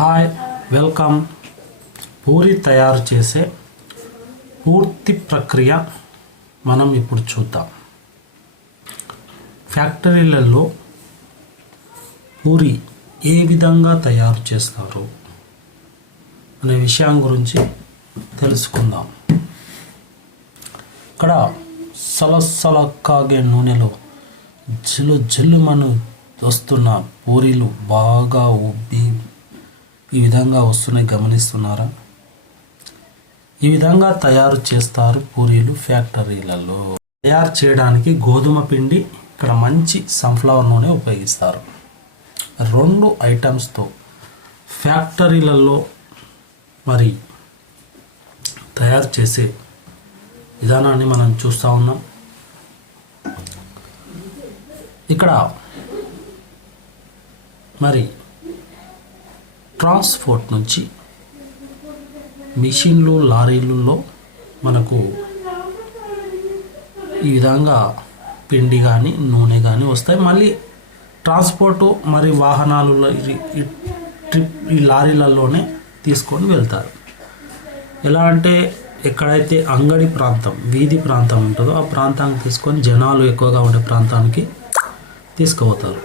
Hi welcome. Puri తయారు చేసే పూర్తి ప్రక్రియ మనం ఇప్పుడు చూద్దాం. ఫ్యాక్టరీలలో పూరి ఏ విధంగా తయారు చేస్తారు అనే విషయం గురించి తెలుసుకుందాం. ఇక్కడ సలసల కాగే నూనెలో జల్లు జల్లుమను వస్తున్న పూరీలు బాగా ఉబ్బి ఈ విధంగా వస్తున్నాయి గమనిస్తున్నారా? ఈ విధంగా తయారు చేస్తారు పూరీలు ఫ్యాక్టరీలలో. తయారు చేయడానికి గోధుమ పిండి ఇక్కడ మంచి సన్ఫ్లవర్ నూనె ఉపయోగిస్తారు. రెండు ఐటమ్స్తో ఫ్యాక్టరీలలో మరి తయారు చేసే విధానాన్ని మనం చూస్తూ ఉన్నాం. ఇక్కడ మరి ట్రాన్స్పోర్ట్ నుంచి మిషన్లు లారీలలో మనకు ఈ విధంగా పిండి కానీ నూనె కానీ వస్తాయి. మళ్ళీ ట్రాన్స్పోర్టు మరి వాహనాలు ఈ ట్రిప్ ఈ లారీలలోనే తీసుకొని వెళ్తారు. ఎలా అంటే ఎక్కడైతే అంగడి ప్రాంతం వీధి ప్రాంతం ఉంటుందో ఆ ప్రాంతానికి తీసుకొని జనాలు ఎక్కువగా ఉండే ప్రాంతానికి తీసుకుపోతారు.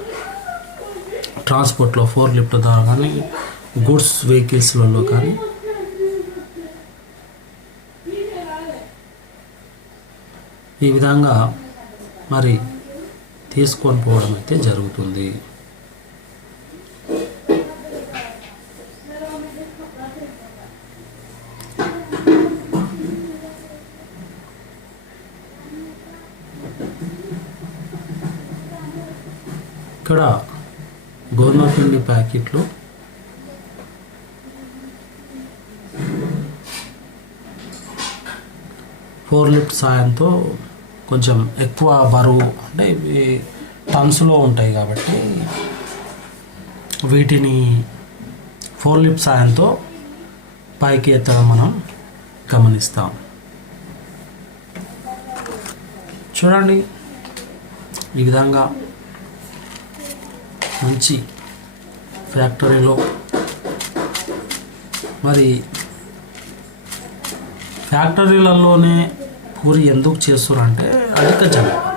ట్రాన్స్పోర్ట్లో ఫోర్ లిఫ్ట్ ద్వారా కానీ గూడ్స్ వెహికల్స్లలో కానీ. ఈ విధంగా మరి తీసుకొని పోవడం అయితే జరుగుతుంది. ఇక్కడ గోధుమ పిండి ప్యాకెట్లు ఫోర్ లిఫ్ట్ సాయంతో కొంచెం ఎక్కువ బరువు అంటే ఇవి టన్స్లో ఉంటాయి కాబట్టి వీటిని ఫోర్ లిఫ్ట్ సాయంతో పైకి ఎత్తడం మనం గమనిస్తాం. చూడండి ఈ విధంగా మంచి ఫ్యాక్టరీలో మరి ఫ్యాక్టరీలలోనే పూరి ఎందుకు చేస్తారంటే అధిక జనాభా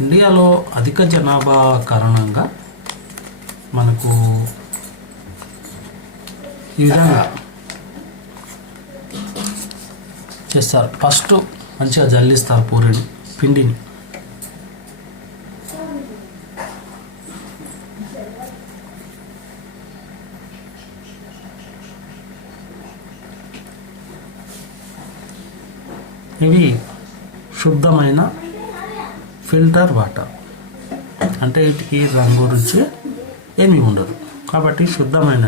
ఇండియాలో అధిక జనాభా కారణంగా మనకు ఈ విధంగా చేస్తారు. ఫస్ట్ మంచిగా జల్లిస్తారు పూరిని పిండిని. ఇవి శుద్ధమైన ఫిల్టర్ వాటర్. అంటే వీటికి రంగు రుచి ఏమీ ఉండదు. కాబట్టి శుద్ధమైన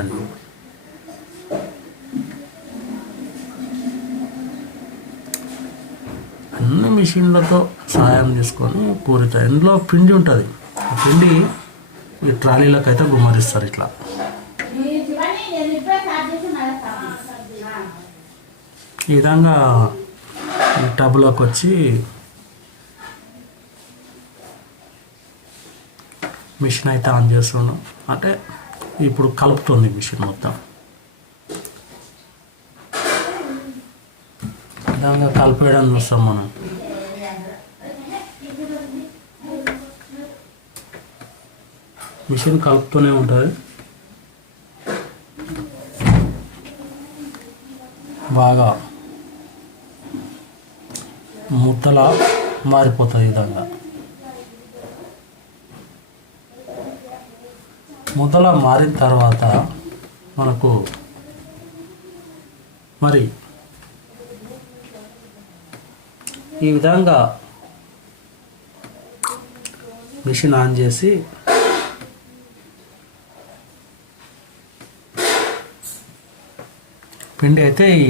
అన్ని మిషన్లతో సాయం చేసుకొని పూరిత. ఇందులో పిండి ఉంటుంది. ఆ పిండి ఈ ట్రాలీలకు అయితే గుమ్మరిస్తారు ఇట్లా. ఈ విధంగా ఈ టబ్లోకి వచ్చి మిషన్ అయితే ఆన్ చేస్తున్నాం. అంటే ఇప్పుడు కలుపుతుంది మిషన్ మొత్తం. విధంగా కలిపేయడానికి వస్తాం మనం. మిషన్ కలుపుతూనే ఉంటుంది. బాగా ముద్దలా మారిపోతుంది విధంగా. ముద్దలా మారిన తర్వాత మనకు మరి ఈ విధంగా మిషన్ ఆన్ చేసి పిండి అయితే ఈ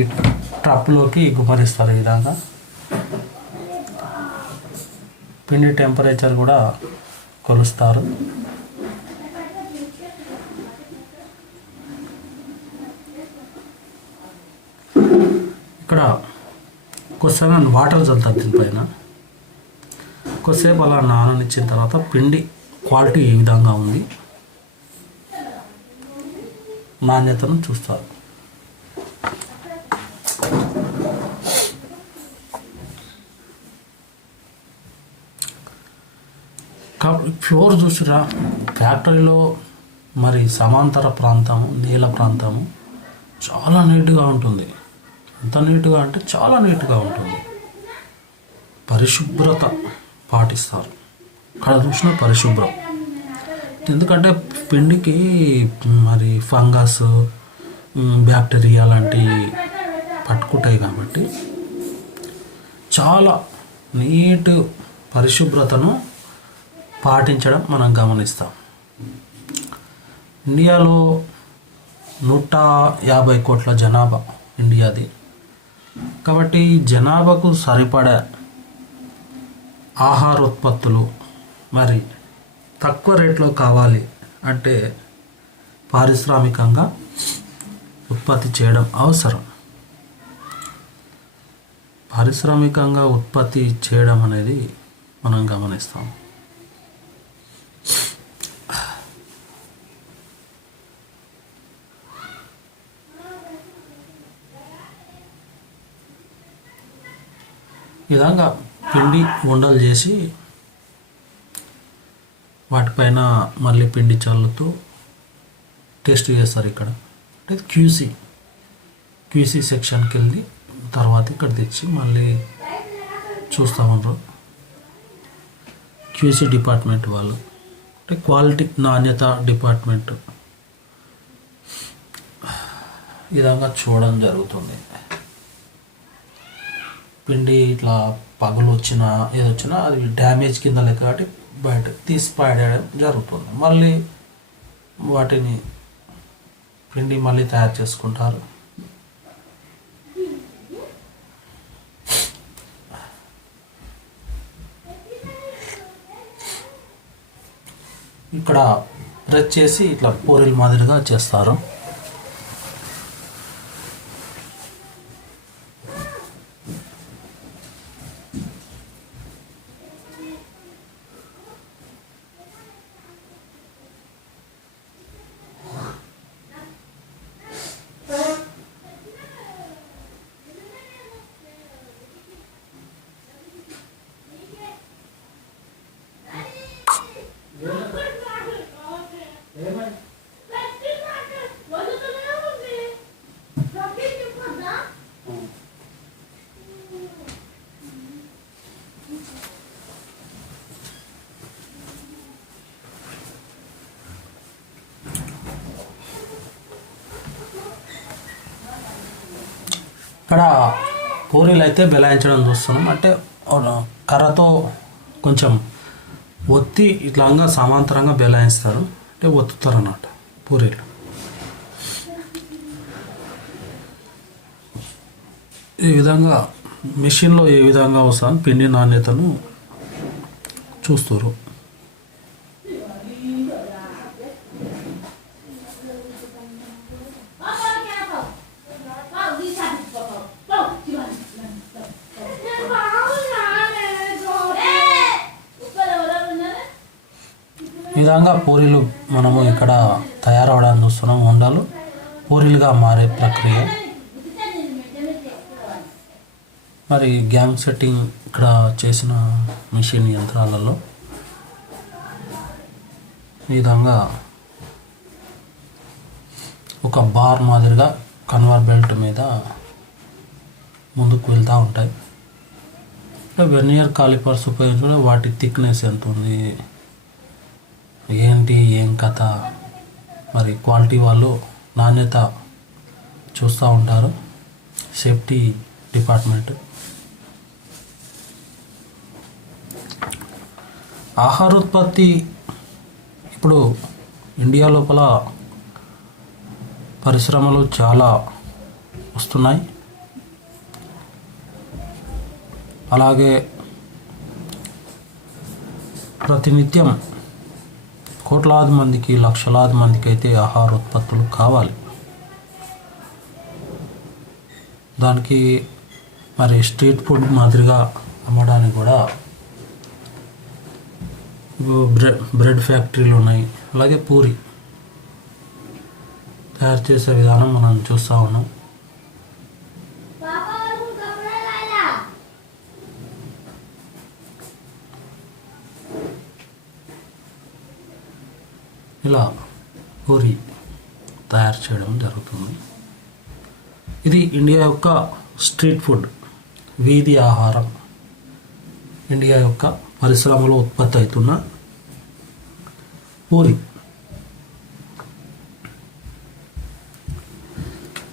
ట్రప్లోకి గుమ్మరిస్తారు ఈ విధంగా. పిండి టెంపరేచర్ కూడా కొలుస్తారు. ఇక్కడ కొద్దిసేపు వాటర్ చల్లుతారు దీనిపైన కొద్దిసేపు అలా నాననిచ్చిన తర్వాత పిండి క్వాలిటీ ఏ విధంగా ఉంది? నాణ్యతను చూస్తారు కాబట్టి ఫ్లోర్ చూసిరా ఫ్యాక్టరీలో మరి సమాంతర ప్రాంతము నీల ప్రాంతము చాలా నీట్గా ఉంటుంది. ఎంత నీట్గా అంటే చాలా నీట్గా ఉంటుంది. పరిశుభ్రత పాటిస్తారు. అక్కడ చూసిన పరిశుభ్రం. ఎందుకంటే పిండికి మరి ఫంగస్ బ్యాక్టీరియా లాంటివి పట్టుకుంటాయి కాబట్టి చాలా నీట్ పరిశుభ్రతను పాటించడం మనం గమనిస్తాం. ఇండియాలో నూట యాభై కోట్ల జనాభా ఇండియాది. కాబట్టి జనాభాకు సరిపడే ఆహారోత్పత్తులు మరి తక్కువ రేట్లో కావాలి అంటే పారిశ్రామికంగా ఉత్పత్తి చేయడం అవసరం. పారిశ్రామికంగా ఉత్పత్తి చేయడం అనేది మనం గమనిస్తాం. విధంగా పిండి ఉండలు చేసి వాటిపైన మళ్ళీ పిండి చల్లుతూ టేస్ట్ చేస్తారు ఇక్కడ. అంటే క్యూసీ క్యూసీ సెక్షన్కి వెళ్ళి తర్వాత ఇక్కడ తెచ్చి మళ్ళీ చూస్తామన్నారు క్యూసీ డిపార్ట్మెంట్ వాళ్ళు. అంటే క్వాలిటీ నాణ్యత డిపార్ట్మెంట్ విధంగా చూడడం జరుగుతుంది. పిండి ఇట్లా పగులు వచ్చినా ఏదొచ్చినా అది డ్యామేజ్ కింద లెక్క కాబట్టి బయట తీసి పాడేయడం జరుగుతుంది. మళ్ళీ వాటిని పిండి మళ్ళీ తయారు చేసుకుంటారు. ఇక్కడ ప్రెస్ చేసి ఇట్లా పూరీల మాదిరిగా చేస్తారు ఇక్కడ పూరీలు అయితే బెలాయించడం చూస్తున్నాం. అంటే కర్రతో కొంచెం ఒత్తి ఇట్లాగా సమాంతరంగా బెలాయిస్తారు. అంటే ఒత్తుతారు అన్నమాట పూరీలు ఈ విధంగా మిషన్లో ఏ విధంగా వస్తాను? పిండి నాణ్యతను చూస్తారు. విధంగా పూరీలు మనము ఇక్కడ తయారవడానికి చూస్తున్నాం ఉండలు పూరీలుగా మారే ప్రక్రియ. మరి గ్యాంగ్ సెట్టింగ్ ఇక్కడ చేసిన మిషన్ యంత్రాలలో ఈ విధంగా ఒక బార్ మాదిరిగా కన్వర్ బెల్ట్ మీద ముందుకు వెళ్తూ ఉంటాయి. అంటే కాలిపర్స్ ఉపయోగించుకుంటే వాటి థిక్నెస్ ఎంత ఉంది? ఏంటి ఏం కథ? మరి క్వాలిటీ వాళ్ళు నాణ్యత చూస్తూ ఉంటారు. Safety department. ఆహారోత్పత్తి ఇప్పుడు ఇండియా లోపల పరిశ్రమలు చాలా వస్తున్నాయి. అలాగే ప్రతినిత్యం కోట్లాది మందికి లక్షలాది మందికి అయితే ఆహార ఉత్పత్తులు కావాలి. దానికి మరి స్ట్రీట్ ఫుడ్ మాదిరిగా అమ్మడానికి కూడా బ్రెడ్ బ్రెడ్ ఫ్యాక్టరీలు ఉన్నాయి. అలాగే పూరి తయారు చేసే విధానం మనం చూస్తూ ఉన్నాం. ఇలా పూరి తయారు చేయడం జరుగుతుంది. ఇది ఇండియా యొక్క స్ట్రీట్ ఫుడ్ వీధి ఆహారం. ఇండియా యొక్క పరిశ్రమలో ఉత్పత్తి అవుతున్న పూరి.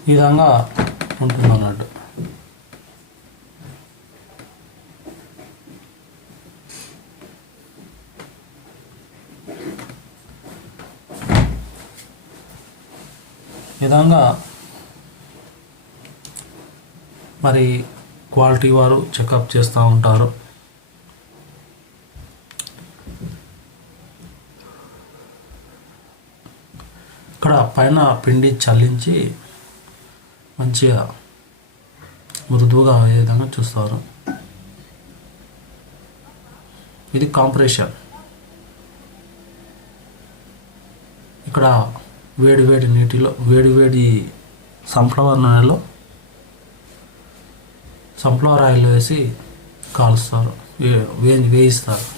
ఈ విధంగా ఉంటుంది అన్నట్టు విధంగా మరి క్వాలిటీ వారు చెకప్ చేస్తూ ఉంటారు. ఇక్కడ పైన పిండి చల్లించి మంచిగా మృదువుగా అయ్యే విధంగా చూస్తారు. ఇది కాంప్రెషన్. ఇక్కడ వేడి వేడి నీటిలో వేడి వేడి సన్ఫ్లవర్ నూనెలో సన్ఫ్లవర్ ఆయిల్ వేసి కాలుస్తారు వే- వే వేయిస్తారు.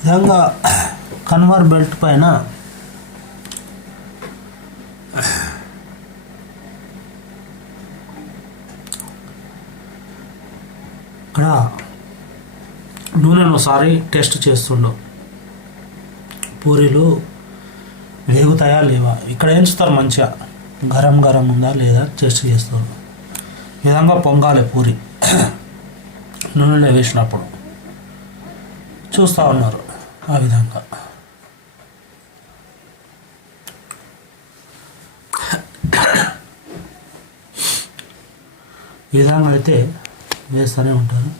విధంగా కన్వర్ బెల్ట్ పైన ఇక్కడ నూనెను ఒకసారి టెస్ట్ చేస్తుండవు పూరీలు వేగుతాయా లేవా? ఇక్కడ ఏంచుతారు మంచిగా. గరం గరం ఉందా లేదా టెస్ట్ చేస్తారు విధంగా పొంగాలి పూరి. నూనెలో వేసినప్పుడు. చూస్తూ ఉన్నారు. ఆ విధంగా. ఈ విధంగా అయితే వేస్తూనే ఉంటారు.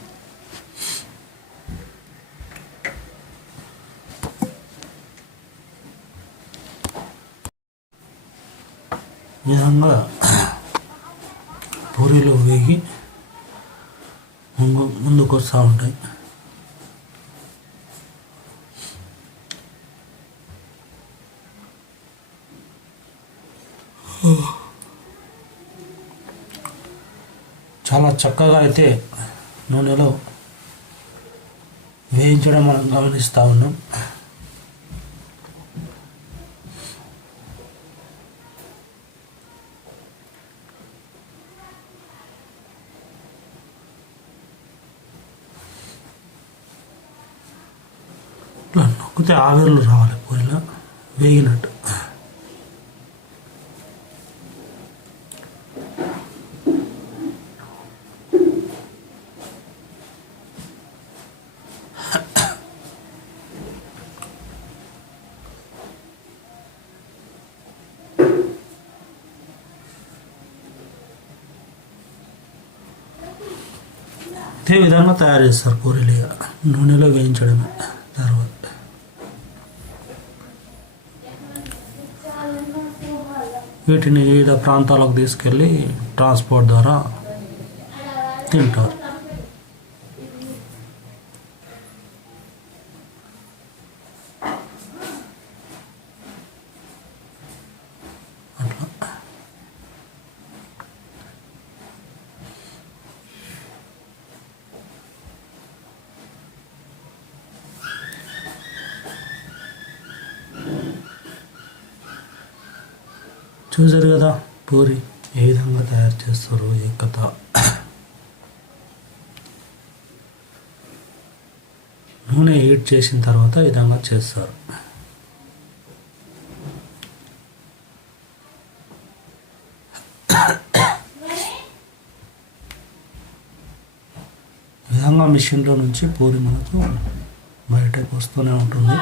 ఈ విధంగా పూరీలు వేగి ముందు ముందుకు వస్తూ ఉంటాయి చాలా చక్కగా అయితే నూనెలో వేయించడం మనం గమనిస్తూ ఉన్నాం. ఇట్లా నొక్కితే ఆవిర్లు రావాలి పూరిలో వేగినట్టు. ఇదే విధంగా తయారు చేస్తారు పూరీలు ఇక. నూనెలో వేయించడమే తర్వాత. వీటిని వివిధ ప్రాంతాలకు తీసుకెళ్ళి ట్రాన్స్పోర్ట్ ద్వారా తింటారు. చూశారు కదా? పూరి. ఏ విధంగా తయారు చేస్తారు ఏ కథ. నూనె హీట్ చేసిన తర్వాత విధంగా చేస్తారు. ఈ విధంగా మిషన్లో నుంచి పూరి మనకు బయటకు వస్తూనే ఉంటుంది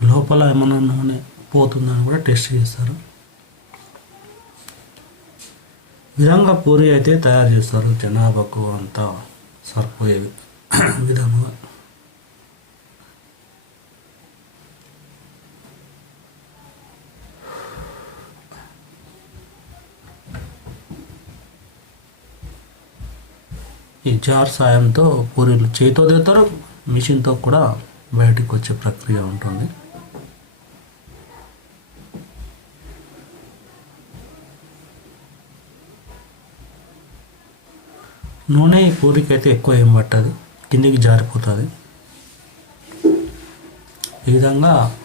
లోపల ఏమైనా నూనె పోతుందని కూడా టెస్ట్ చేస్తారు. విధంగా పూరి అయితే తయారు చేస్తారు. జనాభాకు అంతా సరిపోయే విధంగా ఈ జార్ సాయంతో పూరీలు చేతితో తెస్తారు మిషన్తో కూడా బయటికి వచ్చే ప్రక్రియ ఉంటుంది. నూనె పూరికి అయితే ఎక్కువ ఏం పట్టదు. కిందికి జారిపోతుంది. ఈ విధంగా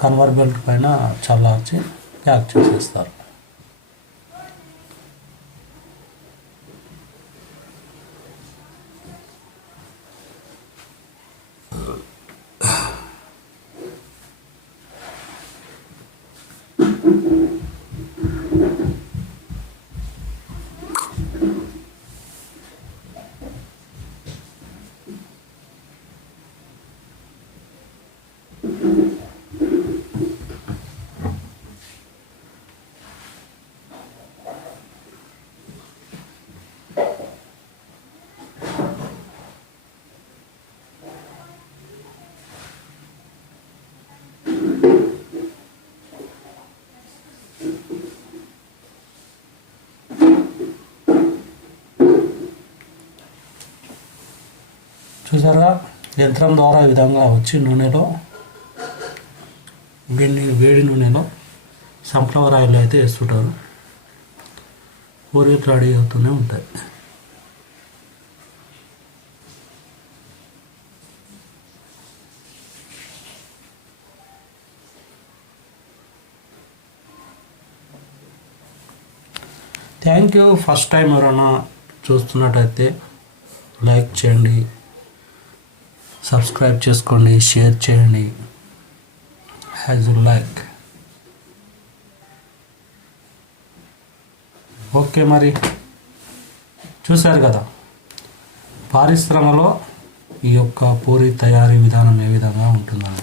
కన్వర్ బెల్ట్ పైన చల్లార్చి ప్యాక్ చేసేస్తారు. చూసారా యంత్రం ద్వారా ఈ విధంగా వచ్చి నూనెలో వేడి వేడి నూనెలో సన్ఫ్లవర్ ఆయిల్ అయితే వేస్తుంటారు. పూరీలు రెడీ అవుతూనే ఉంటాయి. థ్యాంక్ యూ ఫస్ట్ టైం ఎవరైనా చూస్తున్నట్టయితే లైక్ చేయండి. సబ్స్క్రైబ్ చేసుకోండి షేర్ చేయండి. హ్యాజ్ యు లైక్ ఓకే మరి. చూశారు కదా. పారిశ్రమలో ఈ యొక్క పూరి తయారీ విధానం ఏ విధంగా ఉంటుందని